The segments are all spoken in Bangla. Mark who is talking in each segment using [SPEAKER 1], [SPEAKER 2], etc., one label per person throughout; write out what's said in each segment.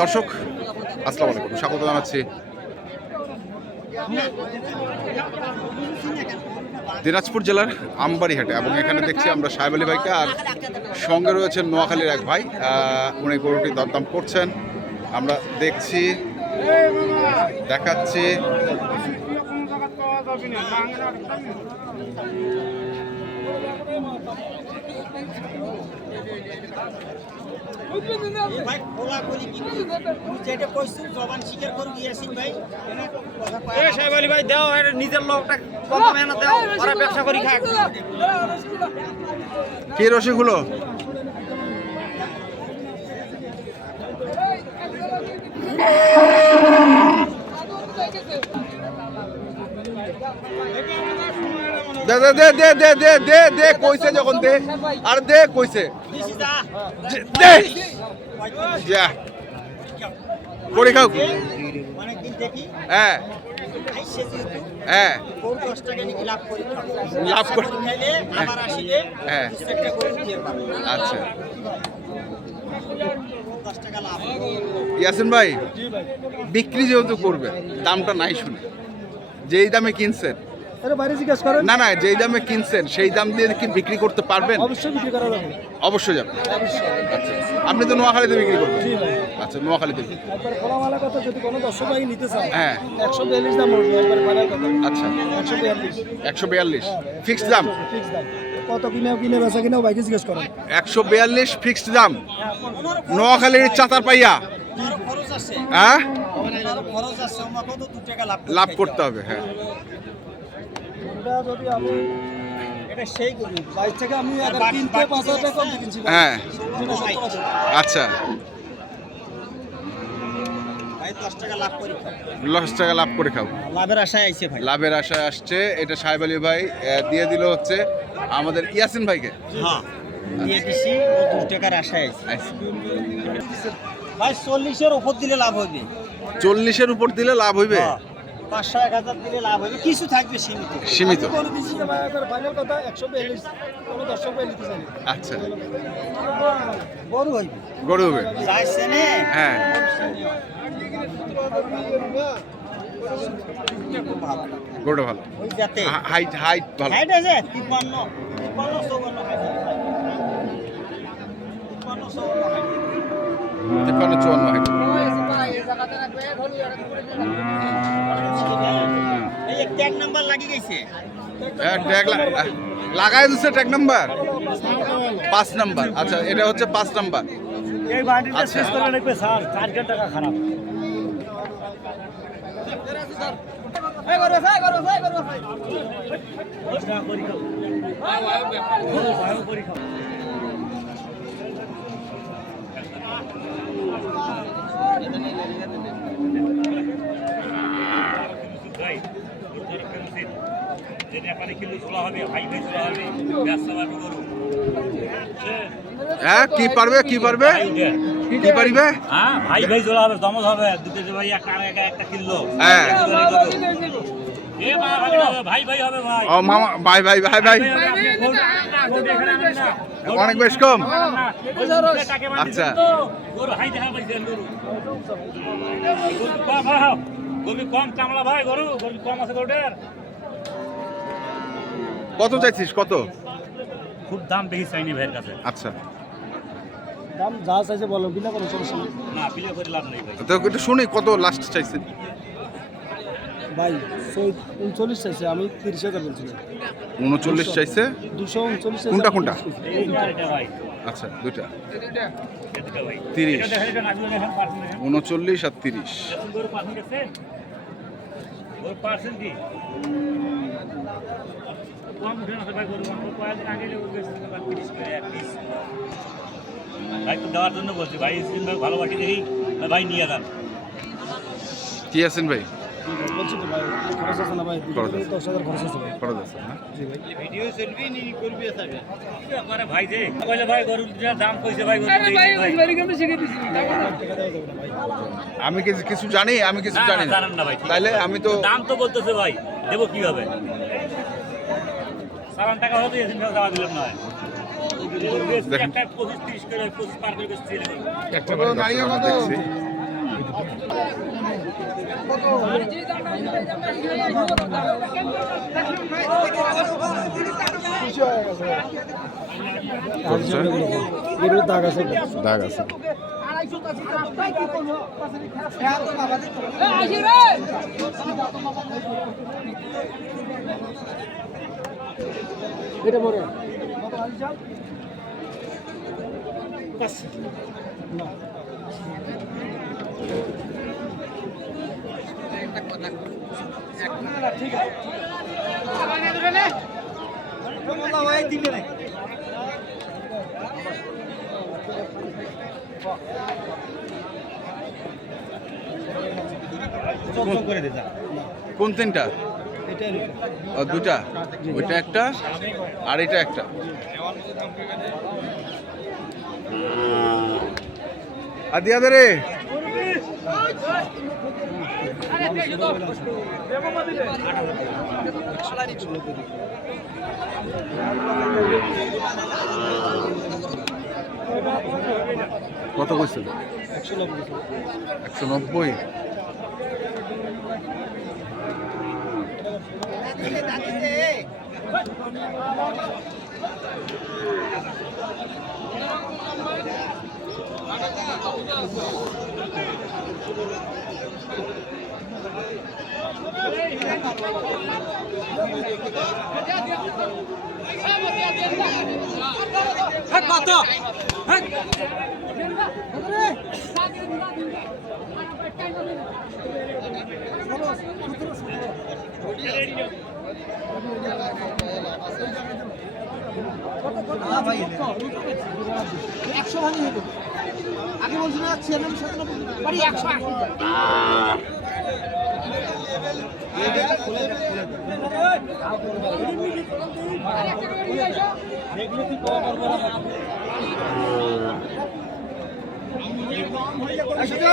[SPEAKER 1] দর্শক, আসসালামু আলাইকুম। স্বাগত জানাচ্ছি দিনাজপুর জেলার আমবাড়িহাটে এবং এখানে দেখছি আমরা সাহেব আলী ভাইকে আর সঙ্গে রয়েছেন নোয়াখালীর এক ভাই উনি গরুটি দরদাম করছেন। আমরা দেখছি, দেখাচ্ছি।
[SPEAKER 2] ভাই খোলা খোলি কি তুই যেটা কইছিস জবান স্বীকার করবি ইয়াসিন ভাই
[SPEAKER 3] এ সাহেব আলী ভাই দাও এটা নিজের লোকটা কত মেহনত দাও ওরা ব্যবসা করি খাক।
[SPEAKER 1] কি রসিকগুলো? দে দে দে দে দে দে দে দে, কইছে যখন দে। আর দে, কইছে। দে। যা। পড়ে খাও। হ্যাঁ। হ্যাঁ।
[SPEAKER 2] লাভ করি
[SPEAKER 1] করে-
[SPEAKER 2] করি।
[SPEAKER 1] হ্যাঁ। আচ্ছা। ইয়াসিন ভাই, বিক্রি যেহেতু করবে, দামটা নাই শুনে। যেই দামে কিনছেন
[SPEAKER 4] বাইরে জিজ্ঞেস করেন।
[SPEAKER 1] না না যেই দামে কিনছেন সেই দাম দিয়ে কি বিক্রি করতে পারবেন?
[SPEAKER 4] অবশ্যই বিক্রি করা যাবে।
[SPEAKER 1] অবশ্যই যাবে। আচ্ছা আপনি তো নোয়াখালীতে বিক্রি করবেন? আচ্ছা নোয়াখালীতে
[SPEAKER 4] একবার খোলা কথা যদি কোনো দর্শক ভাই নিতে চায়
[SPEAKER 1] হ্যাঁ।
[SPEAKER 4] একশো বিয়াল্লিশ দাম উঠবে একবার ফাইনাল কথা।
[SPEAKER 1] আচ্ছা।
[SPEAKER 4] একশো বিয়াল্লিশ।
[SPEAKER 1] একশো বিয়াল্লিশ। ফিক্সড দাম?
[SPEAKER 4] ফিক্স দাম। কত কিনে কিনে বেচা কিনেও বাইকে জিজ্ঞেস করেন।
[SPEAKER 1] একশো বিয়াল্লিশ ফিক্সড দাম? নোয়াখালীর চাতার পাইয়া? হ্যাঁ?
[SPEAKER 2] টাকা লাভ
[SPEAKER 1] লাভ করতে হবে হ্যাঁ।
[SPEAKER 4] ওটা যদি আমি
[SPEAKER 2] এটা সেই গরু।
[SPEAKER 4] বাইশ থেকে আমি
[SPEAKER 2] বাকি-
[SPEAKER 4] পাঁচ হাজার টাকা কম দিয়ে কিনছি
[SPEAKER 1] হ্যাঁ। আচ্ছা।
[SPEAKER 2] ভাই দশ টাকা লাভ করি।
[SPEAKER 1] দশ টাকা লাভ করে খাও।
[SPEAKER 2] লাভের আশায় আইছে ভাই।
[SPEAKER 1] লাভের আশায় আসছে। এটা সাহেব আলী ভাই দিয়ে দিল হচ্ছে আমাদের ইয়াসিন ভাইকে।
[SPEAKER 2] হ্যাঁ। দিয়ে দিছি ও দু টাকার আশায় আইছে।
[SPEAKER 1] আচ্ছা।
[SPEAKER 2] ভাই চল্লিশের উপর দিলে লাভ হবে
[SPEAKER 1] চল্লিশের উপর দিলে লাভ হইবে?
[SPEAKER 2] হ্যাঁ। পাঁচশো এক হাজার দিলে লাভ হবে। কিছু থাকবে সীমিত।
[SPEAKER 1] সীমিত।
[SPEAKER 4] বলে দিচ্ছি ফাইনাল কথা একশো বিয়াল্লিশ কোনো দর্শক নিতে চাই
[SPEAKER 1] আচ্ছা।
[SPEAKER 2] বড় হইবে।
[SPEAKER 1] গরু হবে। হ্যাঁ। গরুটা ভালো। হাইট হাইট ভালো।
[SPEAKER 2] হাইট আছে? তিপ্পান্ন। তিপ্পান্ন চৌবান্ন তিপ্পান্ন চৌবান্ন হাইট
[SPEAKER 1] তিপ্পান্ন চুয়ান্ন হাইট লাগাই দিচ্ছে ট্যাগ নাম্বার? পাঁচ নাম্বার আচ্ছা এটা হচ্ছে পাঁচ নাম্বার।
[SPEAKER 4] এই
[SPEAKER 1] হ্যাঁ কি পারবে কি পারবে? কি পারিবে?
[SPEAKER 3] হ্যাঁ ভাই ভাই জোড়া হবে দমজ হবে। দুটো ভাই একটা একটা কিলো
[SPEAKER 1] হ্যাঁ।
[SPEAKER 3] ভাই ভাই ভাই। ভাই
[SPEAKER 1] অনেক বেশ কম। আচ্ছা। কত চাইছিস? কত?
[SPEAKER 3] খুব দাম বেশি চাইনি ভাইয়ের কাছে।
[SPEAKER 1] আচ্ছা।
[SPEAKER 4] দাম যা চাইছে বলো বিনা কোনো সমস্যা
[SPEAKER 3] না বিনা করে লাভ নেই ভাই।
[SPEAKER 1] তো একটু শুনি কত লাস্ট চাইছেন?
[SPEAKER 4] ভাই উনচল্লিশ চাইছে আমি তিরিশ হাজার বলছিলাম
[SPEAKER 1] উনচল্লিশ চাইছে
[SPEAKER 4] দুশো উনচল্লিশ
[SPEAKER 1] কোনটা কোনটা আচ্ছা দুইটা তিরিশ উনচল্লিশ আর তিরিশ
[SPEAKER 3] দেওয়ার জন্য বলছি ভাই ভালো বাটি দেখি ভাই নিয়ে যান
[SPEAKER 1] কি আছেন ভাই
[SPEAKER 4] বলছি তো ভাই খরচ আছে না ভাই? দশ হাজার খরচ আছে
[SPEAKER 1] খরচ আছে না
[SPEAKER 4] জি ভাই।
[SPEAKER 2] ভিডিও চলবি নি করবি
[SPEAKER 3] ভাই যে ভাই গরুর দাম কইছে ভাই
[SPEAKER 4] না
[SPEAKER 1] আমি কিছু কিছু জানি আমি কিছু জানি
[SPEAKER 3] না,
[SPEAKER 1] না।
[SPEAKER 3] জানেন না ভাই ঠিক
[SPEAKER 1] তাইলে আমি তো
[SPEAKER 3] দাম তো বলতেছে ভাই দেবো কীভাবে? সালান টাকা হতো এদিন দিলাম। একটা পঁচিশ তিরিশ করে পঁচিশ পার করে
[SPEAKER 1] দেখছি।
[SPEAKER 4] দাগ আছে।
[SPEAKER 1] দাগ আছে
[SPEAKER 4] এটা মরে
[SPEAKER 1] কোন তিনটা? দুটা। ওইটা একটা আর এটা একটা। আর দিয়া দে রে। কত কইছে?
[SPEAKER 4] একশো নব্বই।
[SPEAKER 1] একশো নব্বই
[SPEAKER 2] একশো ভাঙি হইল। আগে বলছি না ছিয়ানব্বই সাতানব্বই বাড়ি একশো আশি।
[SPEAKER 5] খরচটা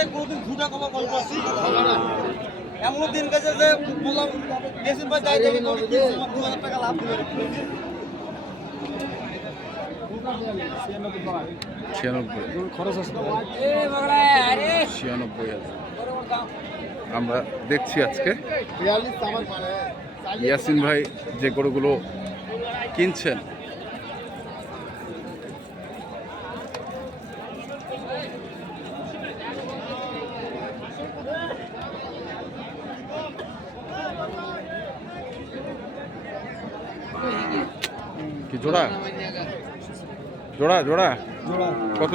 [SPEAKER 2] তোরে কোনোদিন ঘুটা কমা গল্প আছে এমন দিন গেছে যে বললাম ভাই যাই যাবে দু হাজার টাকা লাভ দিবে।
[SPEAKER 1] ছিয়ানব্বই।
[SPEAKER 4] খরচ আছে
[SPEAKER 1] ছিয়ানব্বই আছে আমরা দেখছি আজকে।
[SPEAKER 5] মানে
[SPEAKER 1] ইয়াসিন ভাই যে গরুগুলো কিনছেন কি জোড়া? জোড়া জোড়া? কত?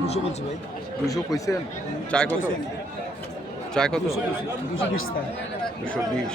[SPEAKER 4] দুশো বলছি ভাই।
[SPEAKER 1] দুশো কইছেন? চায় কত? চায় কত?
[SPEAKER 4] দুশো বিশ
[SPEAKER 1] দুশো বিশ।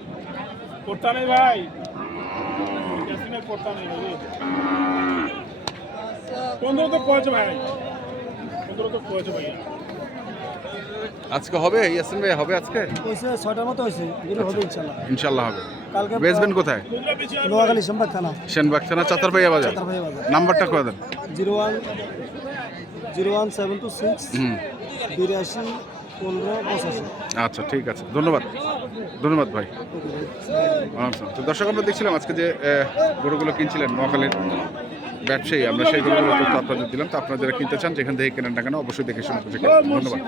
[SPEAKER 6] পড়তা নেই ভাই। পনেরো তো কোচ ভাই। পনেরো তো কোচ ভাই।
[SPEAKER 1] আজকে হবে? ইয়াসিন ভাই হবে আজকে?
[SPEAKER 4] হইছে 6টার মতো হইছে এটা হবে আচ্ছা।
[SPEAKER 1] ইনশাআল্লাহ ইনশাআল্লাহ হবে।
[SPEAKER 4] কালকে
[SPEAKER 1] বেসবেন কোথায়?
[SPEAKER 4] নোয়াখালী সম্বাদ থানা।
[SPEAKER 1] সেনবাগ থানা চাতারভাইয়া বাজার।
[SPEAKER 4] চাতারভাইয়া বাজার।
[SPEAKER 1] নাম্বারটা কয় দেন।
[SPEAKER 4] 01 01726 82
[SPEAKER 1] আচ্ছা ঠিক আছে। ধন্যবাদ। ধন্যবাদ ভাই। তো দর্শক, আমরা দেখছিলাম আজকে যে গরুগুলো কিনছিলেন নোয়াখালীর ব্যবসায়ী, আমরা সেই গরুগুলো তথ্য আপনাদের দিলাম। তো আপনারা যারা কিনতে চান, যেখান থেকে কেনেন না কেন, অবশ্যই দেখে শুনে ধন্যবাদ।